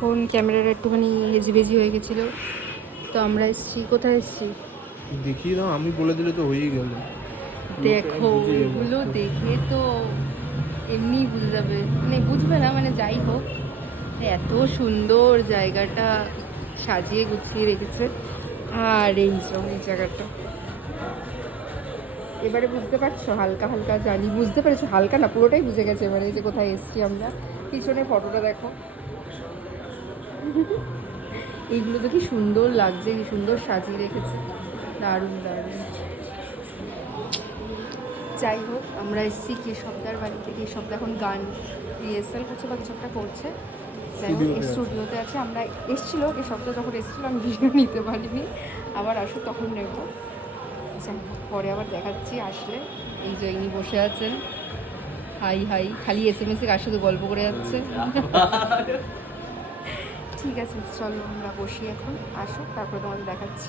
তখন ক্যামেরাটা একটুখানি হেজিবেজি হয়ে গেছিলো, তো আমরা এসেছি, কোথায় এসেছি দেখিয়ে দাও, আমি বলে দিলে তো হয়েই গেল। দেখো। এগুলো দেখে তো এমনি বুঝে যাবে, মানে বুঝবে না, মানে যাই হোক, এত সুন্দর জায়গাটা সাজিয়ে গুছিয়ে রেখেছে। আর এই জায়গাটা এবারে বুঝতে পারছো, হালকা হালকা জানি, বুঝতে পেরেছো, হালকা না পুরোটাই বুঝে গেছে এবারে যে কোথায় এসেছি আমরা। পিছনে ফটোটা দেখো, এইগুলো তো কি সুন্দর লাগছে, কি সুন্দর সাজিয়ে রেখেছে, দারুণ দারুণ। যাই হোক, আমরা এসেছি কেশবদার বাড়িতে। কেশবদা এখন গান রিহার্সাল করছে বা কিছু একটা করছে। যাই হোক, স্টুডিওতে আছে। আমরা এসেছিলো, কেশবদা যখন এসেছিলো আমি ভিডিও নিতে পারিনি, আবার আসুক তখন নেব। যাই হোক, পরে আবার দেখাচ্ছি আসলে। এই যে ইনি বসে আছেন, হাই হাই, খালি SMS কার সাথে গল্প করে যাচ্ছে। ঠিক আছে, চলো আমরা বসি এখন, আসো তারপরে তোমাদের দেখাচ্ছি।